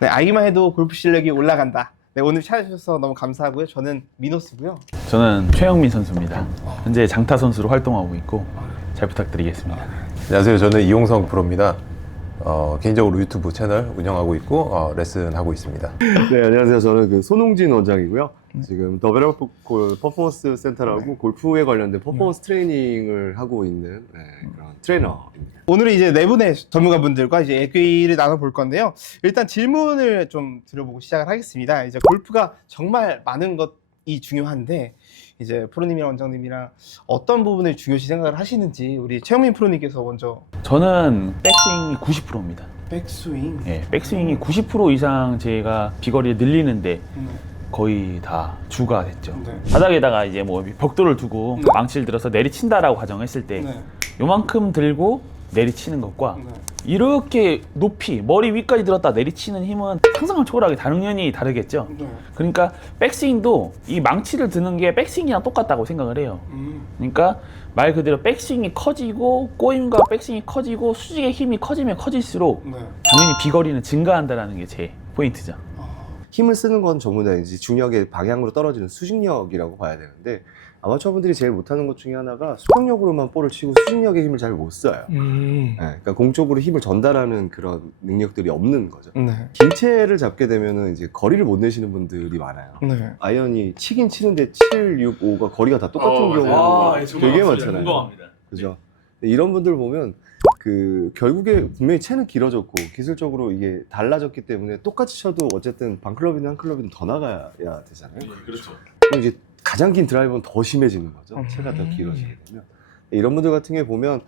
네, 알기만 해도 골프 실력이 올라간다. 네, 오늘 찾아주셔서 너무 감사하고요. 저는 민호스고요. 저는 최영민 선수입니다. 현재 장타 선수로 활동하고 있고 잘 부탁드리겠습니다. 안녕하세요. 저는 이용성 프로입니다. 개인적으로 유튜브 채널 운영하고 있고 레슨하고 있습니다. 네, 안녕하세요. 저는 그 손홍진 원장이고요. 지금 더베러프 퍼포먼스 센터라고 골프에 관련된 퍼포먼스 트레이닝을 하고 있는 그런 트레이너입니다. 오늘은 이제 네 분의 전문가분들과 이제 얘기를 나눠볼 건데요. 일단 질문을 좀 드려보고 시작을 하겠습니다. 이제 골프가 정말 많은 것이 중요한데 이제 프로님이랑 원장님이랑 어떤 부분을 중요시 생각을 하시는지 우리 최영민 프로님께서 먼저. 저는 백스윙이 90%입니다. 백스윙. 예, 백스윙이 90% 이상 제가 비거리를 늘리는데 거의 다 주가 됐죠. 네. 바닥에다가 이제 뭐 벽돌을 두고 네. 망치를 들어서 내리친다라고 가정했을 때 네. 요만큼 들고 내리치는 것과 네. 이렇게 높이 머리 위까지 들었다 내리치는 힘은 상상을 초월하게 당연히 다르겠죠. 네. 그러니까 백스윙도 이 망치를 드는 게 백스윙이랑 똑같다고 생각을 해요. 그러니까 말 그대로 백스윙이 커지고 꼬임과 백스윙이 커지고 수직의 힘이 커지면 커질수록 네. 당연히 비거리는 증가한다는 게 제 포인트죠. 힘을 쓰는 건 전부 다 이제 중력의 방향으로 떨어지는 수직력이라고 봐야 되는데 아마추어분들이 제일 못하는 것 중에 하나가 수평력으로만 볼을 치고 수직력의 힘을 잘 못 써요. 네, 그러니까 공쪽으로 힘을 전달하는 그런 능력들이 없는 거죠. 네. 긴 채를 잡게 되면은 이제 거리를 못 내시는 분들이 많아요. 네. 아이언이 치긴 치는데 7, 6, 5가 거리가 다 똑같은 경우가 되게 많잖아요. 그죠? 이런 분들 보면 그 결국에 분명히 채는 길어졌고 기술적으로 이게 달라졌기 때문에 똑같이 쳐도 어쨌든 반클럽이나 한 클럽이든 더 나가야 되잖아요. 그렇죠. 그럼 이제 가장 긴 드라이버는 더 심해지는 거죠. 채가 더 길어지게 되면. 이런 분들 같은 경우에 보면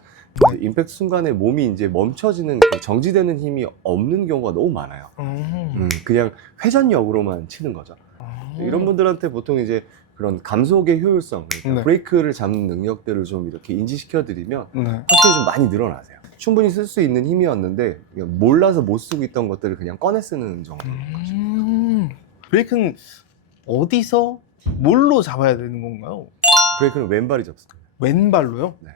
임팩트 순간에 몸이 이제 멈춰지는 그 정지되는 힘이 없는 경우가 너무 많아요. 그냥 회전력으로만 치는 거죠. 이런 분들한테 보통 이제 그런 감속의 효율성, 그러니까 네. 브레이크를 잡는 능력들을 좀 이렇게 인지시켜 드리면 네. 확실히 좀 많이 늘어나세요. 충분히 쓸 수 있는 힘이었는데 그냥 몰라서 못 쓰고 있던 것들을 그냥 꺼내 쓰는 정도인 거죠. 브레이크는 어디서 뭘로 잡아야 되는 건가요? 브레이크는 왼발이 잡습니다. 왼발로요? 네.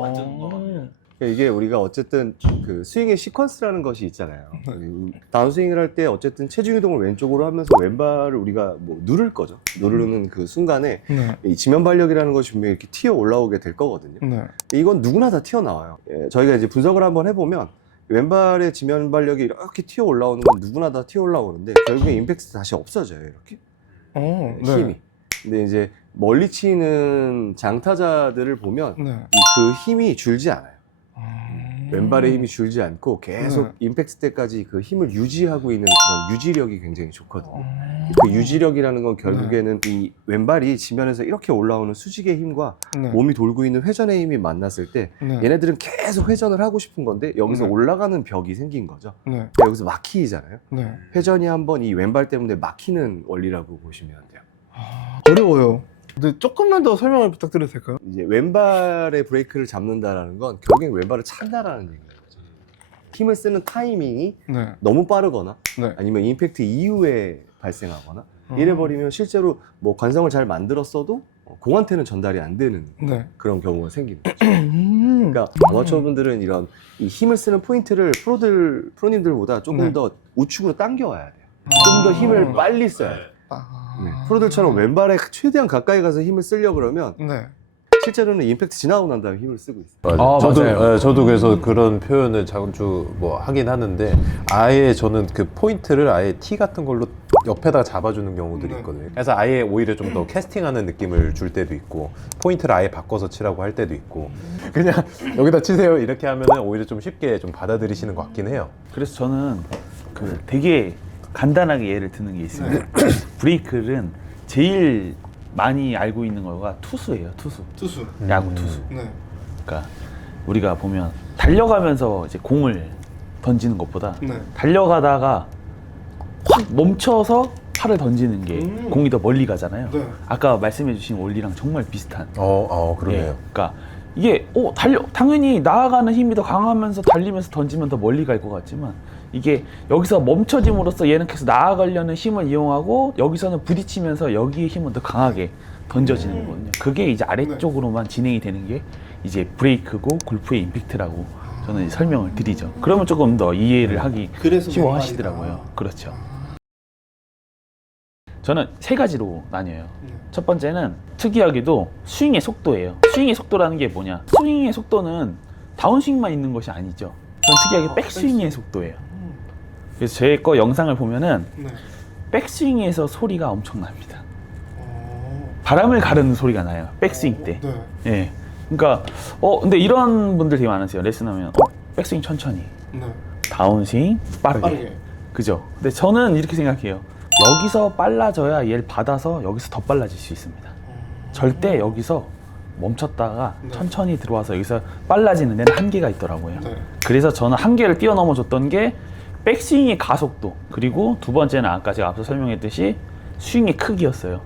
완전. 그러니까 이게 우리가 어쨌든 그 스윙의 시퀀스라는 것이 있잖아요. 다운스윙을 할 때 어쨌든 체중 이동을 왼쪽으로 하면서 왼발을 우리가 뭐 누를 거죠. 누르는 그 순간에 네. 이 지면 발력이라는 것이 분명히 이렇게 튀어 올라오게 될 거거든요. 네. 이건 누구나 다 튀어나와요. 저희가 이제 분석을 한번 해보면 왼발의 지면 발력이 이렇게 튀어 올라오는 건 누구나 다 튀어 올라오는데 결국에 임팩트 다시 없어져요. 이렇게 네. 힘이. 근데 이제 멀리 치는 장타자들을 보면 네. 그 힘이 줄지 않아요. 왼발의 힘이 줄지 않고 계속 네. 임팩트 때까지 그 힘을 유지하고 있는 그런 유지력이 굉장히 좋거든요. 그 유지력이라는 건 결국에는 이 왼발이 지면에서 이렇게 올라오는 수직의 힘과 네. 몸이 돌고 있는 회전의 힘이 만났을 때 네. 얘네들은 계속 회전을 하고 싶은 건데 여기서 네. 올라가는 벽이 생긴 거죠. 네. 여기서 막히잖아요. 네. 회전이 한번 이 왼발 때문에 막히는 원리라고 보시면 돼요. 어려워요. 근데 조금만 더 설명을 부탁드려도 될까요? 이제 왼발의 브레이크를 잡는다라는 건 결국엔 왼발을 찬다라는 얘기인 거죠. 힘을 쓰는 타이밍이 네. 너무 빠르거나 네. 아니면 임팩트 이후에 발생하거나 이래버리면 실제로 뭐 관성을 잘 만들었어도 공한테는 전달이 안 되는 네. 그런 경우가 생기는 거죠. 그러니까 아마추어분들은 이런 이 힘을 쓰는 포인트를 프로님들보다 조금 네. 더 우측으로 당겨와야 돼요. 좀 더 힘을 빨리 써야 돼요. 네. 프로들처럼 왼발에 최대한 가까이 가서 힘을 쓰려고 그러면 네. 실제로는 임팩트 지나고 난 다음에 힘을 쓰고 있어요. 저도, 맞아요. 예, 저도 그래서 그런 표현을 자주 뭐 하긴 하는데 아예 저는 그 포인트를 아예 티 같은 걸로 옆에다 잡아주는 경우들이 네. 있거든요. 그래서 아예 오히려 좀 더 캐스팅하는 느낌을 줄 때도 있고 포인트를 아예 바꿔서 치라고 할 때도 있고 그냥 여기다 치세요 이렇게 하면은 오히려 좀 쉽게 좀 받아들이시는 것 같긴 해요. 그래서 저는 그 되게 간단하게 예를 드는 게 있습니다. 브레이크는 제일 많이 알고 있는 거가 투수예요. 투수. 투수. 야구 투수. 네. 그러니까 우리가 보면 달려가면서 이제 공을 던지는 것보다 네. 달려가다가 확 멈춰서 팔을 던지는 게 공이 더 멀리 가잖아요. 네. 아까 말씀해주신 원리랑 정말 비슷한. 그러네요. 예, 그러니까 이게 당연히 나아가는 힘이 더 강하면서 달리면서 던지면 더 멀리 갈 것 같지만 이게 여기서 멈춰짐으로써 얘는 계속 나아가려는 힘을 이용하고 여기서는 부딪히면서 여기의 힘은 더 강하게 던져지는 거거든요. 그게 이제 아래쪽으로만 진행이 되는 게 이제 브레이크고 골프의 임팩트라고 저는 이제 설명을 드리죠. 그러면 조금 더 이해를 하기 그래서 쉬워하시더라고요. 왼발이다. 그렇죠. 저는 세 가지로 나뉘어요. 첫 번째는 특이하게도 스윙의 속도예요. 스윙의 속도라는 게 뭐냐? 스윙의 속도는 다운스윙만 있는 것이 아니죠. 전 특이하게 백스윙의 속도예요. 그래서 제 거 영상을 보면은 네. 백스윙에서 소리가 엄청납니다. 바람을 가르는 소리가 나요. 백스윙 때. 네. 예. 그러니까 근데 이런 분들 되게 많으세요. 레슨하면 백스윙 천천히, 네. 다운스윙 빠르게. 빠르게. 그죠? 근데 저는 이렇게 생각해요. 여기서 빨라져야 얘를 받아서 여기서 더 빨라질 수 있습니다. 절대 여기서 멈췄다가 네. 천천히 들어와서 여기서 빨라지는 데는 한계가 있더라고요. 네. 그래서 저는 한계를 뛰어넘어 줬던 게 백스윙의 가속도, 그리고 두 번째는 아까 제가 앞서 설명했듯이 스윙의 크기였어요.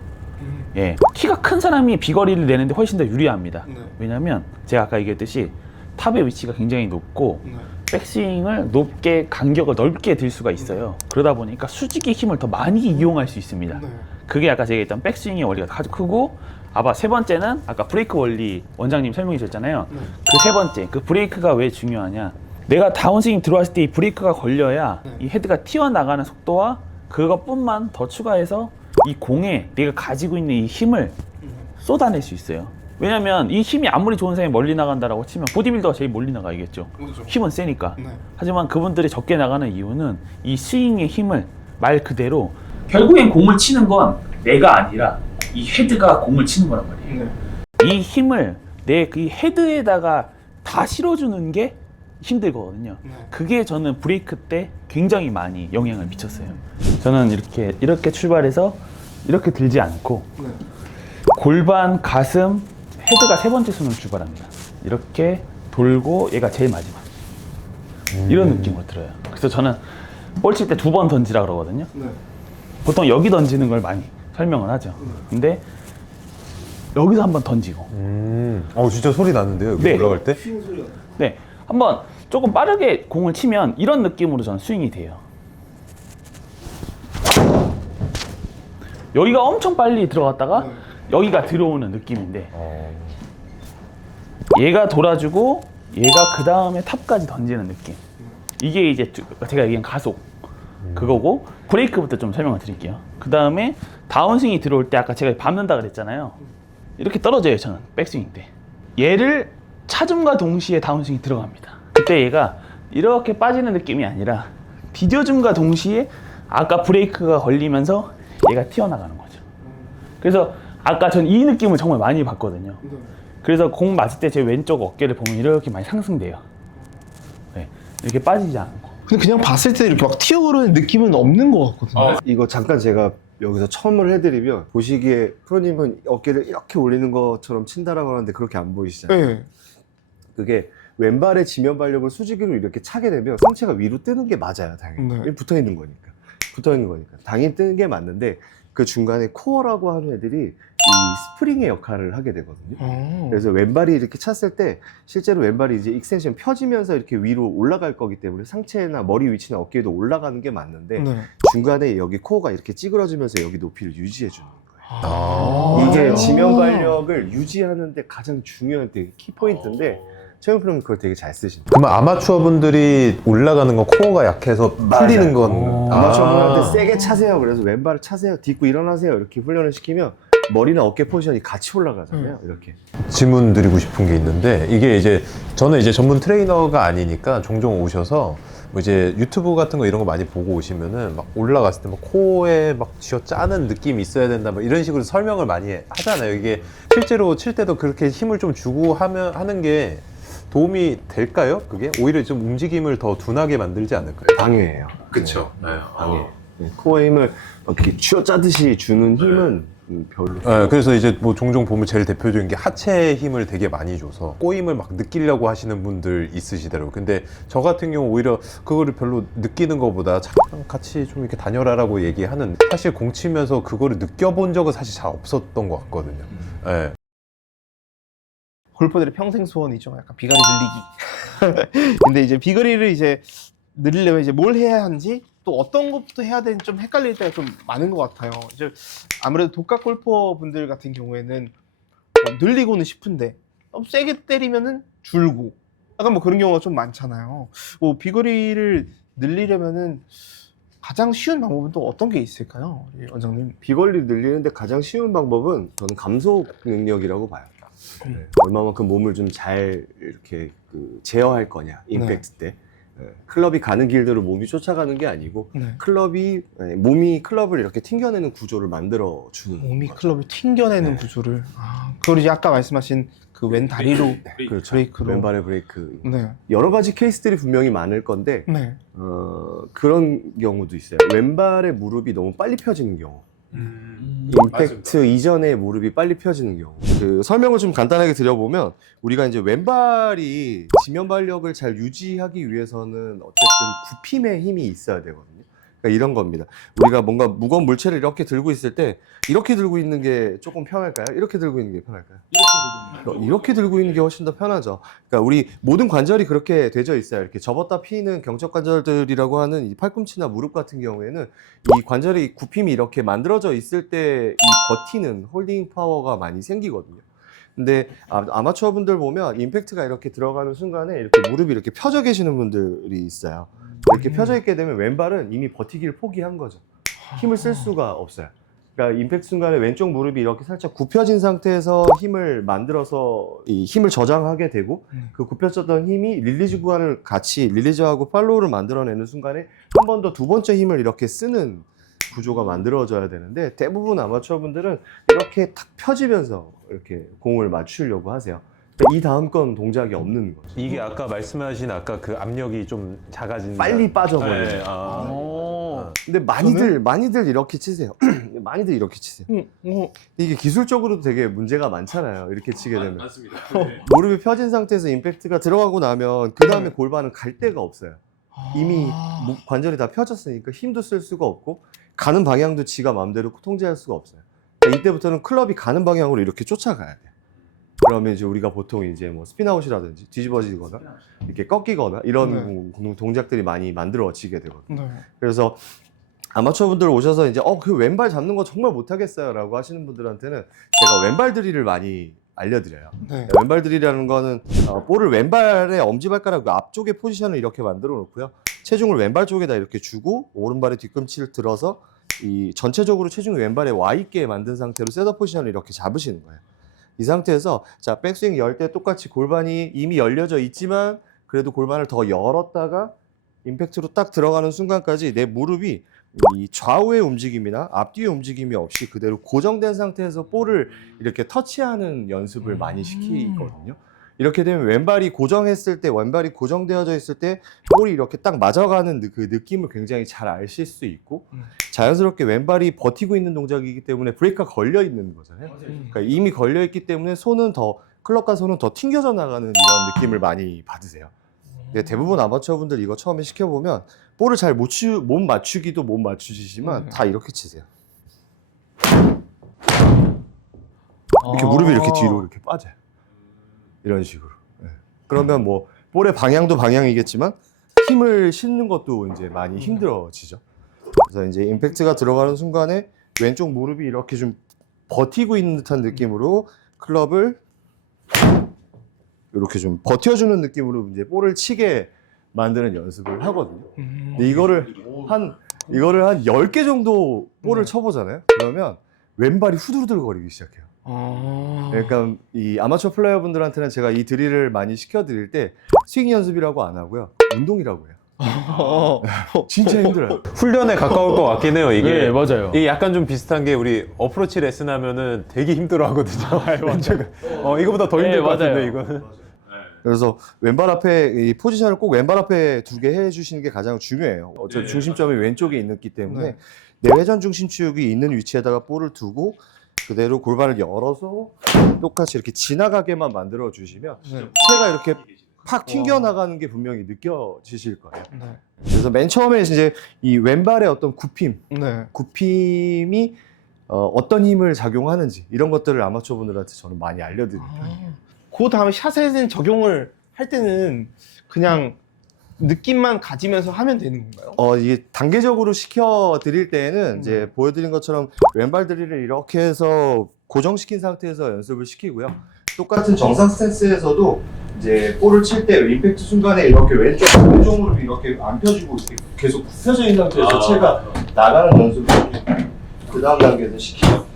예, 키가 큰 사람이 비거리를 내는데 훨씬 더 유리합니다. 네. 왜냐면 제가 아까 얘기했듯이 탑의 위치가 굉장히 높고 네. 백스윙을 높게 간격을 넓게 들 수가 있어요. 그러다 보니까 수직의 힘을 더 많이 이용할 수 있습니다. 네. 그게 아까 제가 얘기했던 백스윙의 원리가 아주 크고, 아마 세 번째는 아까 브레이크 원리 원장님 설명해 주셨잖아요. 네. 그 세 번째, 그 브레이크가 왜 중요하냐? 내가 다운스윙 들어왔을 때 이 브레이크가 걸려야 네. 이 헤드가 튀어나가는 속도와 그것뿐만 더 추가해서 이 공에 내가 가지고 있는 이 힘을 쏟아낼 수 있어요. 왜냐면 이 힘이 아무리 좋은 사람이 멀리 나간다라고 치면 보디빌더가 제일 멀리 나가겠죠. 그렇죠. 힘은 세니까. 네. 하지만 그분들이 적게 나가는 이유는 이 스윙의 힘을 말 그대로 결국엔 공을 치는 건 내가 아니라 이 헤드가 공을 치는 거란 말이에요. 네. 이 힘을 내 그 헤드에다가 다 실어주는 게 힘들거든요. 네. 그게 저는 브레이크 때 굉장히 많이 영향을 미쳤어요. 저는 이렇게 출발해서 이렇게 들지 않고 네. 골반, 가슴, 헤드가 세 번째 순으로 출발합니다. 이렇게 돌고 얘가 제일 마지막. 이런 느낌으로 들어요. 그래서 저는 볼 칠 때 두 번 던지라 그러거든요. 네. 보통 여기 던지는 걸 많이 설명을 하죠. 근데 여기서 한번 던지고, 진짜 소리 나는데요, 여기 네. 올라갈 때? 휘는 소리가. 네, 한번 조금 빠르게 공을 치면 이런 느낌으로 저는 스윙이 돼요. 여기가 엄청 빨리 들어갔다가 네. 여기가 들어오는 느낌인데, 얘가 돌아주고 얘가 그 다음에 탑까지 던지는 느낌. 이게 이제 제가 얘기한 가속 그거고, 브레이크부터 좀 설명을 드릴게요. 그 다음에 다운스윙이 들어올 때 아까 제가 밟는다 그랬잖아요. 이렇게 떨어져요. 저는 백스윙 때 얘를 차줌과 동시에 다운스윙이 들어갑니다. 그때 얘가 이렇게 빠지는 느낌이 아니라 디뎌줌과 동시에 아까 브레이크가 걸리면서 얘가 튀어나가는 거죠. 그래서 아까 전 이 느낌을 정말 많이 봤거든요. 네. 그래서 공 맞을 때 제 왼쪽 어깨를 보면 이렇게 많이 상승돼요. 네, 이렇게 빠지지 않고. 근데 그냥 봤을 때 이렇게 막 튀어오르는 느낌은 없는 것 같거든요. 이거 잠깐 제가 여기서 첨을 해드리면, 보시기에 프로님은 어깨를 이렇게 올리는 것처럼 친다라고 하는데 그렇게 안 보이시잖아요. 네. 그게 왼발의 지면 발력을 수직으로 이렇게 차게 되면 상체가 위로 뜨는 게 맞아요, 당연히. 네. 붙어 있는 거니까. 붙어 있는 거니까. 당연히 뜨는 게 맞는데, 그 중간에 코어라고 하는 애들이 이 스프링의 역할을 하게 되거든요. 그래서 왼발이 이렇게 찼을 때 실제로 왼발이 이제 익스텐션 펴지면서 이렇게 위로 올라갈 거기 때문에 상체나 머리 위치나 어깨에도 올라가는 게 맞는데, 네. 중간에 여기 코어가 이렇게 찌그러지면서 여기 높이를 유지해 주는 거예요. 아. 이게 지면 발력을 유지하는데 가장 중요한 되게 키포인트인데, 최영 프로는 그걸 되게 잘 쓰신다. 그러면 아마추어 분들이 올라가는 건 코어가 약해서 풀리는 건 아마추어분한테 세게 차세요. 그래서 왼발을 차세요. 딛고 일어나세요. 이렇게 훈련을 시키면 머리나 어깨 포지션이 같이 올라가잖아요. 이렇게. 질문 드리고 싶은 게 있는데, 이게 이제 저는 이제 전문 트레이너가 아니니까 종종 오셔서 뭐 이제 유튜브 같은 거 이런 거 많이 보고 오시면은 막 올라갔을 때 막 코어에 막 쥐어 짜는 느낌이 있어야 된다 뭐 이런 식으로 설명을 많이 하잖아요. 이게 실제로 칠 때도 그렇게 힘을 좀 주고 하는 게 도움이 될까요? 그게 오히려 좀 움직임을 더 둔하게 만들지 않을까요? 방해예요. 그쵸. 네. 방해. 코어 힘을 막 이렇게 쥐어 짜듯이 주는 힘은 별로. 네, 그래서 이제 뭐 종종 보면 제일 대표적인 게 하체 힘을 되게 많이 줘서 꼬임을 막 느끼려고 하시는 분들 있으시더라고요. 근데 저 같은 경우 오히려 그거를 별로 느끼는 것보다 잠깐 같이 좀 이렇게 다녀라라고 얘기하는, 사실 공 치면서 그거를 느껴본 적은 사실 잘 없었던 것 같거든요. 네. 골퍼들의 평생 소원이죠. 약간 비거리 늘리기. 근데 이제 비거리를 이제 늘리려면 이제 뭘 해야 하는지, 또 어떤 것부터 해야 되는지 좀 헷갈릴 때가 좀 많은 것 같아요. 이제 아무래도 독학 골퍼 분들 같은 경우에는 늘리고는 싶은데 너무 세게 때리면은 줄고, 약간 뭐 그런 경우가 좀 많잖아요. 뭐 비거리를 늘리려면은 가장 쉬운 방법은 또 어떤 게 있을까요, 우리 원장님? 비거리를 늘리는데 가장 쉬운 방법은 저는 감속 능력이라고 봐요. 네. 얼마만큼 몸을 좀 잘 이렇게 제어할 거냐, 임팩트 때. 네. 클럽이 가는 길대로 몸이 쫓아가는 게 아니고 네. 몸이 클럽을 이렇게 튕겨내는 구조를 만들어 주는 몸이 거죠. 클럽을 튕겨내는 네. 구조를. 그걸 이제 아까 말씀하신 그 왼 다리로 그렇죠. 브레이크로. 왼발의 브레이크. 네. 여러 가지 케이스들이 분명히 많을 건데 네. 그런 경우도 있어요. 왼발의 무릎이 너무 빨리 펴지는 경우. 임팩트 이전에 무릎이 빨리 펴지는 경우. 그 설명을 좀 간단하게 드려보면 우리가 이제 왼발이 지면 발력을 잘 유지하기 위해서는 어쨌든 굽힘의 힘이 있어야 되거든요. 그러니까 이런 겁니다. 우리가 뭔가 무거운 물체를 이렇게 들고 있을 때 이렇게 들고 있는 게 조금 편할까요? 이렇게 들고 있는 게 편할까요? 이렇게 들고 있는 게 훨씬 더 편하죠. 그러니까 우리 모든 관절이 그렇게 되어 있어요. 이렇게 접었다 피는 경적 관절들이라고 하는 이 팔꿈치나 무릎 같은 경우에는 이 관절의 굽힘이 이렇게 만들어져 있을 때 이 버티는 홀딩 파워가 많이 생기거든요. 근데 아마추어 분들 보면 임팩트가 이렇게 들어가는 순간에 이렇게 무릎이 이렇게 펴져 계시는 분들이 있어요. 이렇게 펴져 있게 되면 왼발은 이미 버티기를 포기한 거죠. 힘을 쓸 수가 없어요. 그러니까 임팩트 순간에 왼쪽 무릎이 이렇게 살짝 굽혀진 상태에서 힘을 만들어서 이 힘을 저장하게 되고 그 굽혀졌던 힘이 릴리즈 구간을 같이 릴리즈하고 팔로우를 만들어내는 순간에 한 번 더 두 번째 힘을 이렇게 쓰는 구조가 만들어져야 되는데 대부분 아마추어 분들은 이렇게 탁 펴지면서 이렇게 공을 맞추려고 하세요. 이 다음 건 동작이 없는 거죠. 이게 아까 말씀하신 아까 그 압력이 좀 작아진다. 빨리 빠져버려요. 네, 근데 많이들 이렇게 치세요. 많이들 이렇게 치세요. 이게 기술적으로 되게 문제가 많잖아요. 이렇게 치게 되면. 맞습니다. 무릎이 펴진 상태에서 임팩트가 들어가고 나면 그 다음에 골반은 갈 데가 없어요. 이미 관절이 다 펴졌으니까 힘도 쓸 수가 없고 가는 방향도 지가 마음대로 통제할 수가 없어요. 그러니까 이때부터는 클럽이 가는 방향으로 이렇게 쫓아가야 돼요. 그러면 이제 우리가 보통 이제 뭐 스핀아웃이라든지 뒤집어지거나 이렇게 꺾이거나 이런 동작들이 많이 만들어지게 되거든요. 네. 그래서 아마추어 분들 오셔서 이제 그 왼발 잡는 거 정말 못하겠어요 라고 하시는 분들한테는 제가 왼발 드릴을 많이 알려드려요. 네. 왼발 드릴이라는 거는 볼을 왼발의 엄지발가락 앞쪽에 포지션을 이렇게 만들어 놓고요. 체중을 왼발 쪽에다 이렇게 주고 오른발의 뒤꿈치를 들어서 이 전체적으로 체중이 왼발에 와 있게 만든 상태로 셋업 포지션을 이렇게 잡으시는 거예요. 이 상태에서 자 백스윙 열 때 똑같이 골반이 이미 열려져 있지만 그래도 골반을 더 열었다가 임팩트로 딱 들어가는 순간까지 내 무릎이 이 좌우의 움직임이나 앞뒤의 움직임이 없이 그대로 고정된 상태에서 볼을 이렇게 터치하는 연습을 많이 시키거든요. 이렇게 되면 왼발이 고정했을 때, 왼발이 고정되어져 있을 때 볼이 이렇게 딱 맞아가는 그 느낌을 굉장히 잘 아실 수 있고 자연스럽게 왼발이 버티고 있는 동작이기 때문에 브레이크가 걸려 있는 거잖아요. 그러니까 이미 걸려 있기 때문에 클럽과 손은 더 튕겨져 나가는 이런 느낌을 많이 받으세요. 근데 대부분 아마추어 분들 이거 처음에 시켜보면 볼을 잘 못 맞추기도 못 맞추시지만 다 이렇게 치세요. 이렇게 무릎이 이렇게 뒤로 이렇게 빠져요. 이런 식으로. 네. 그러면 뭐 볼의 방향도 방향이겠지만 힘을 싣는 것도 이제 많이 힘들어지죠. 그래서 이제 임팩트가 들어가는 순간에 왼쪽 무릎이 이렇게 좀 버티고 있는 듯한 느낌으로 클럽을 이렇게 좀 버텨주는 느낌으로 이제 볼을 치게 만드는 연습을 하거든요. 근데 이거를 한 10개 정도 볼을 쳐보잖아요. 그러면 왼발이 후들후들 거리기 시작해요. 그러니까 이 아마추어 플레이어 분들한테는 제가 이 드릴을 많이 시켜드릴 때 스윙 연습이라고 안 하고요. 운동이라고 해요. 진짜 힘들어요. 훈련에 가까울 것 같긴 해요. 이게 네, 맞아요. 이게 약간 좀 비슷한 게 우리 어프로치 레슨 하면은 되게 힘들어하거든요. 이거보다 더 힘들 네, 것 같은데 맞아요. 이거는. 그래서 왼발 앞에 이 포지션을 꼭 왼발 앞에 두게 해주시는 게 가장 중요해요. 어차피 중심점이 왼쪽에 있기 때문에 내 회전 중심축이 있는 위치에다가 볼을 두고 그대로 골반을 열어서 똑같이 이렇게 지나가게만 만들어 주시면 체가 이렇게 팍 튕겨 나가는 게 분명히 느껴지실 거예요. 그래서 맨 처음에 이제 이 왼발의 어떤 굽힘이 어떤 힘을 작용하는지 이런 것들을 아마추어 분들한테 저는 많이 알려드립니다. 그 다음에 샷에는 적용을 할 때는 그냥 느낌만 가지면서 하면 되는 건가요? 이게 단계적으로 시켜드릴 때는 이제 보여드린 것처럼 왼발 드릴을 이렇게 해서 고정시킨 상태에서 연습을 시키고요. 똑같은 정상 스탠스에서도 이제 볼을 칠 때 임팩트 순간에 이렇게 왼쪽 무릎이 이렇게 안 펴지고 이렇게 계속 굽혀져 있는 상태에서 채가 나가는 연습을 이렇게 그 다음 단계에서 시키죠.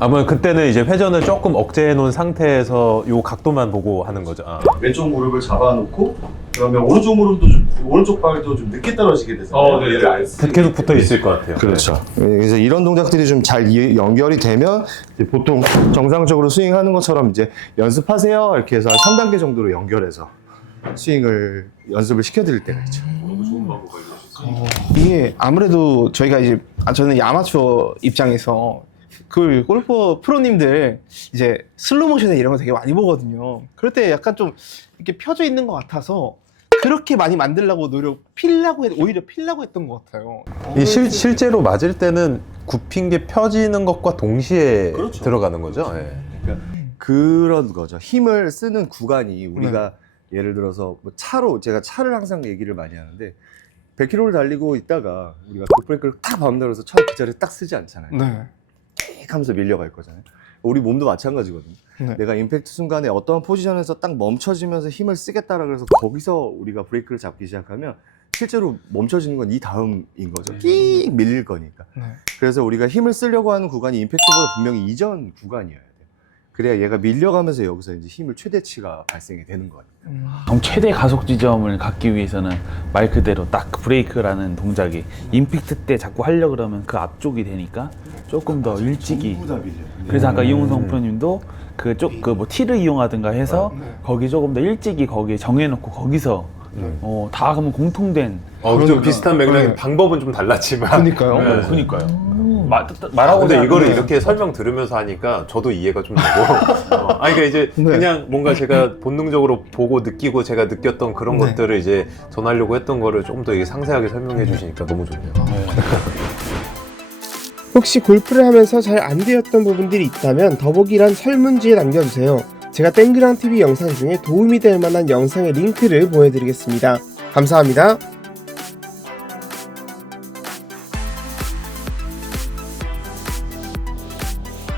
아마 그때는 이제 회전을 조금 억제해 놓은 상태에서 요 각도만 보고 하는 거죠. 아. 왼쪽 무릎을 잡아놓고 그러면 오른쪽 무릎도 오른쪽 발도 좀 늦게 떨어지게 되잖아요. 계속 붙어 있을 것 같아요. 그렇죠. 그래서 이런 동작들이 좀 잘 연결이 되면 이제 보통 정상적으로 스윙하는 것처럼 이제 연습하세요 이렇게 해서 한 3단계 정도로 연결해서 스윙을 연습을 시켜드릴 때가 있죠. 이게 아무래도 저희가 이제 저는 아마추어 입장에서 그 골퍼 프로님들 이제 슬로우 모션에 이런 거 되게 많이 보거든요. 그럴 때 약간 좀 이렇게 펴져 있는 것 같아서 그렇게 많이 만들려고 오히려 필라고 했던 것 같아요. 이 실제로 맞을 때는 굽힌 게 펴지는 것과 동시에 그렇죠. 들어가는 거죠. 예. 그런 거죠. 힘을 쓰는 구간이 우리가 예를 들어서 뭐 제가 차를 항상 얘기를 많이 하는데 100km를 달리고 있다가 우리가 급브레이크를 딱 밟는다고 해서 차 그 자리에 딱 쓰지 않잖아요. 네. 씩 하면서 밀려갈 거잖아요. 우리 몸도 마찬가지거든요. 네. 내가 임팩트 순간에 어떠한 포지션에서 딱 멈춰지면서 힘을 쓰겠다라 그래서 거기서 우리가 브레이크를 잡기 시작하면 실제로 멈춰지는 건 이 다음인 거죠. 끼익 밀릴 거니까. 네. 그래서 우리가 힘을 쓰려고 하는 구간이 임팩트보다 분명히 이전 구간이어야 돼요. 그래야 얘가 밀려가면서 여기서 이제 힘을 최대치가 발생이 되는 거예요. 그럼 최대 가속 지점을 갖기 위해서는 말 그대로 딱 브레이크라는 동작이 임팩트 때 자꾸 하려고 그러면 그 앞쪽이 되니까 조금 더 일찍이. 전부 다 밀려요. 그래서 아까 이용성 프로님도 뭐 티를 이용하든가 해서 거기 조금 더 일찍이 거기에 정해놓고 거기서 다 그러면 공통된. 좀 비슷한 맥락의 네. 방법은 좀 달랐지만. 그러니까요. 네. 그러니까요. 근데 말하고자 이거를 네. 이렇게 설명 들으면서 하니까 저도 이해가 좀 되고. 그러니까 이제 네. 그냥 뭔가 제가 본능적으로 보고 느끼고 제가 느꼈던 그런 네. 것들을 이제 전하려고 했던 거를 조금 더 이게 상세하게 설명해 주시니까 너무 좋네요. 혹시 골프를 하면서 잘 안 되었던 부분들이 있다면 더보기란 설문지에 남겨주세요. 제가 땡그랑 TV 영상 중에 도움이 될 만한 영상의 링크를 보내드리겠습니다. 감사합니다.